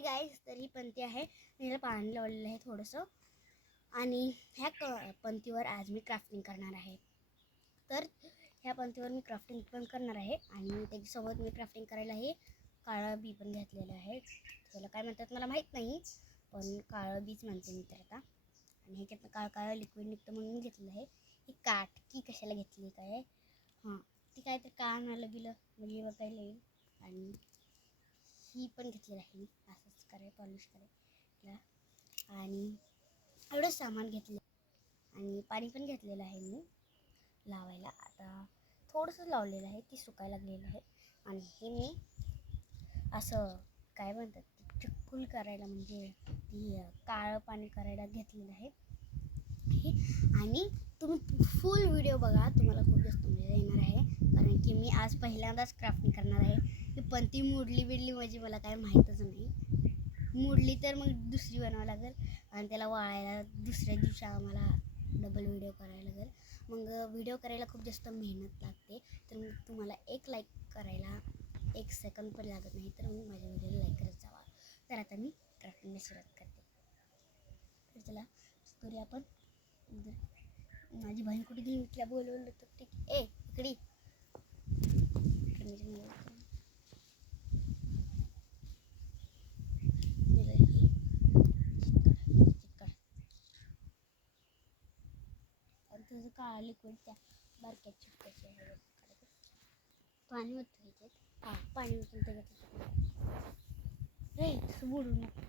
Guys, तर ही पंती आहे. मी याला पाणी लावलेलं आहे थोडंसं आणि ह्या पंतीवर आज मी क्राफ्टिंग करणार आहे. तर ह्या पंतीवर मी क्राफ्टिंग पण करणार आहे आणि त्याच्यासोबत मी क्राफ्टिंग करायला हे काळं बी पण घेतलेलं आहे. त्याला काय म्हणतात मला माहीत नाही, पण काळं बीच म्हणते मी तर आता. आणि ह्याच्यातनं काळं लिक्विड निघतं म्हणून मी घेतलेलं आहे. ही काटकी कशाला घेतली काय, हां ती काय तर कानाला बिलं म्हणजे बघायला येईल. आणि ही पण घेतलेलं आहे मी असंच पॉलिश करायला. आणि एवढंच सामान घेतलं आणि पाणी पण घेतलेलं आहे मी लावायला. आता थोडंसं लावलेलं आहे, ती सुकायला लागलेलं आहे. आणि हे मी असं काय म्हणतात ते चिक्कूल करायला म्हणजे ती काळं पाणी करायला घेतलेलं आहे हे. आणि तुम्ही फुल व्हिडिओ बघा, तुम्हाला खूप जास्त मजा येणार आहे. कारण की मी आज पहिल्यांदाच क्राफ्टिंग करणार आहे. ही पंती मोडली म्हणजे मला काय माहीतच नाही. मोडली तर मग दुसरी बनवावं लागेल आणि त्याला वाळायला दुसऱ्या दिवशी आम्हाला डबल व्हिडिओ करायला लागेल. मग व्हिडिओ करायला खूप जास्त मेहनत लागते. तर मग तुम्हाला एक लाईक करायला 1 सेकंद पण लागत नाही, तर मग माझ्या व्हिडिओला लाईक करत जावा. तर आता मी क्राफ्टिंगला सुरुवात करते. तर चला करूया आपण. माझी बहीण कुठे घेऊन तिला बोलवलं तर ठीक. इकडे तुझं काळा लिक्विड त्या बारक्या चिपकायचे आहे. पाणी होतं त्याच्यात. हां, पाणी होतं त्याच्यात. बुडू नको.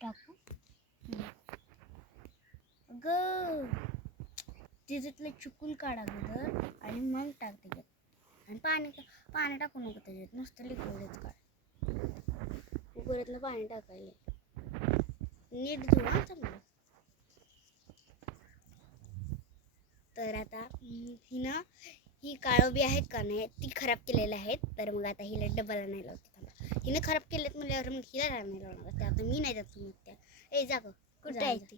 टाकू अगं, त्याच्यातलं चिकूल काढा अगोदर आणि मग टाक त्याच्यात. आणि पाणी टाकू नको त्याच्यात, नुसतं लिक्विडच काढ. कुकरातलं पाणी टाकायला नीट धुवा चांगलं. तर आता ही काळं बी आहेत का नाही ती खराब केलेली आहेत. तर मग आता हिला डबल नाही लावते. हिनं खराब केलेत म्हणल्यावर मग हिला नाही लावणार. ते आता मी नाही जात मग त्या जाग कुठे आहे ती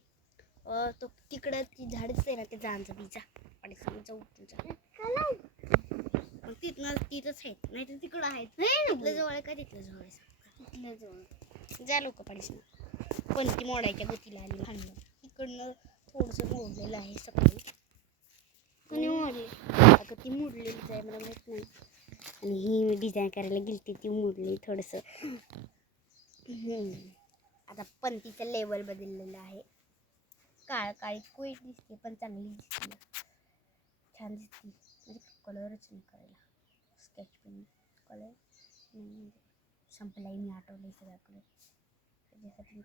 तो तिकडं ती झाडच आहे ना, ते जांचं बीजा आणि जाऊ मग तिथंच आहेत, नाही तर तिकडं आहेत. तिथलं जवळ काय तिथलं जवळ तिथलं जवळ जा लोक पाडीस ना. पण ती मोडायच्या गतीला आली भांडलं. इकडनं थोडंसं मोडलेलं आहे सकाळी. कोणी मोडली अगं, ती मोडलेलीच आहे मला माहीत नाही. आणि ही मी डिझाईन करायला गेली ती मोडली थोडंसं. आता पंतीचं लेवल बदललेलं आहे. काळी कोई दिसते पण चांगली दिसते, छान दिसते. म्हणजे कलरच नाही करायला, स्केच पेन कलर नाही संपलाही मी आठवलं सगळा कलर त्याच्यासाठी.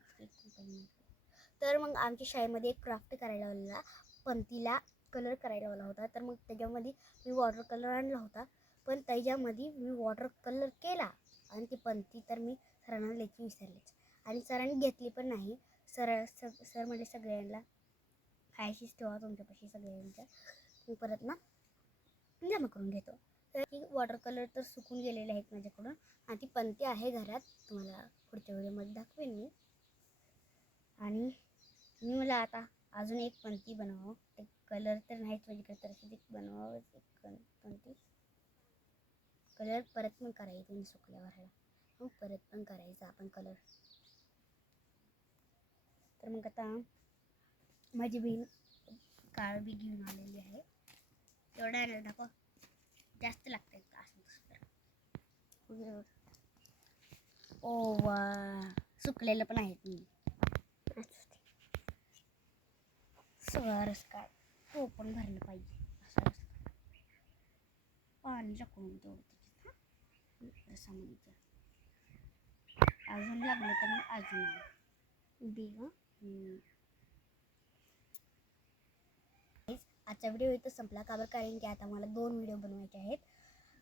तर मग आमच्या शाळेमध्ये एक क्राफ्ट करायला लावलेला, पंतीला कलर करायला लावला होता. तर मग त्याच्यामध्ये मी वॉटर कलर आणला होता, पण त्याच्यामध्ये मी वॉटर कलर केला आणि ती पंती तर मी सरांना द्यायची विसरलीच. आणि सरांनी घेतली पण नाही. सर म्हणजे सगळ्यांना खायचीच ठेवा तुमच्यापाशी सगळ्यांच्या, मी परत ना जमा करून घेतो. तर ही वॉटर कलर तर सुकून गेलेले आहेत माझ्याकडून आणि ती पंती आहे घरात, तुम्हाला पुढच्या व्हिडिओमध्ये दाखवेन मी. आणि मी मला आता अजून एक पंती बनवावं. ते कलर तर नाहीच माझ्याकडे, तर अशी बनवावं एक पंती. कलर परत पण करायचं मी सुकल्यावर, मग परत पण करायचं आपण कलर. तर मग आता माझी बहीण काळं बी घेऊन आलेली आहे. एवढं आहे दाखव, जास्त लागतं का असं दुसरं. ओ वा, सुकलेलं पण आहेत मी सगळा रस काढ. तो पण भरलं पाहिजे असा रस काढ. पाणी टाकून तेवढं त्याच्यात रसामध्ये. अजून लागलं तर मग अजून दे. आजचा व्हिडिओ इथं संपला. का बरं, कारण की आता मला 2 व्हिडिओ बनवायचे आहेत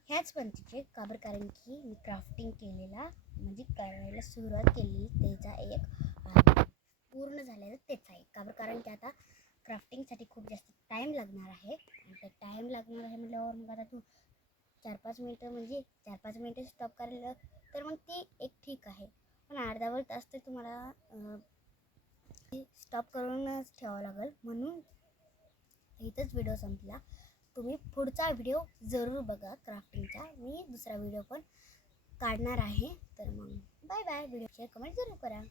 ह्याच पंतीचे. का बरं, कारण की मी क्राफ्टिंग केलेला म्हणजे करायला सुरुवात केली त्याचा एक पूर्ण झालेलं त्याचा एक. का बरं, कारण की आता क्राफ्टिंगसाठी खूप जास्त टाईम लागणार आहे. आणि ते टाईम लागणार आहे म्हटल्यावर मग आता तू 4-5 मिनटं म्हणजे 4-5 मिनटं स्टॉप करायला तर मग ती एक ठीक आहे. पण अर्धा तास तर तुम्हाला स्टॉप करूनच ठेवावं लागेल. म्हणून इथंच व्हिडिओ संपला. तुम्ही पुढचा व्हिडिओ जरूर बघा क्राफ्टिंगचा. मी दुसरा व्हिडिओ पण काढणार आहे. तर मग bye bye. Video share comment जरूर करा.